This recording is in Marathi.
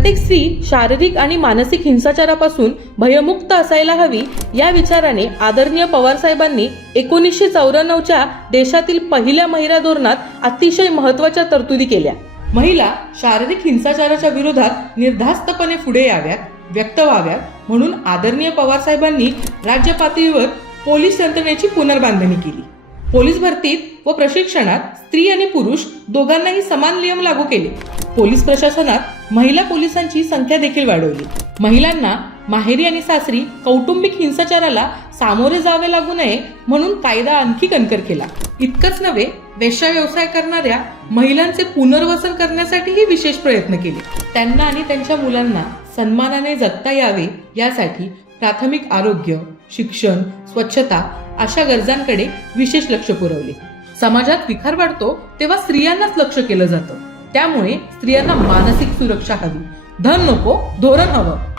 प्रत्येक स्त्री शारीरिक आणि मानसिक हिंसाचारापासून भयमुक्त असायला हवी या विचाराने आदरणीय पवार साहेबांनी एकोणीसशे चौऱ्याण्णवच्या देशातील पहिल्या महिला धोरणात अतिशय महत्त्वाच्या तरतुदी केल्या. महिला शारीरिक हिंसाचाराच्या विरोधात निर्धास्तपणे पुढे याव्यात व्यक्त व्हाव्यात म्हणून आदरणीय पवार साहेबांनी राज्य पातळीवर पोलीस यंत्रणेची पुनर्बांधणी केली. पोलीस भरतीत व प्रशिक्षणात स्त्री आणि पुरुष दोघांनाही समान नियम लागू केले. पोलीस प्रशासनात महिला पोलिसांची संख्या देखील वाढवली. महिलांना माहेरी आणि सासरी कौटुंबिक हिंसाचाराला सामोरे जावे लागू नये म्हणून कायदा आणखी कणकर केला. इतकंच नव्हे वेश्या व्यवसाय करणाऱ्या महिलांचे पुनर्वसन करण्यासाठीही विशेष प्रयत्न केले. त्यांना आणि त्यांच्या मुलांना सन्मानाने जगता यावे यासाठी प्राथमिक आरोग्य शिक्षण स्वच्छता अशा गरजांकडे विशेष लक्ष पुरवले. समाजात विखार वाढतो तेव्हा स्त्रियांनाच लक्ष केलं जातं. त्यामुळे स्त्रियांना मानसिक सुरक्षा हवी. धन नको धोरण हवं.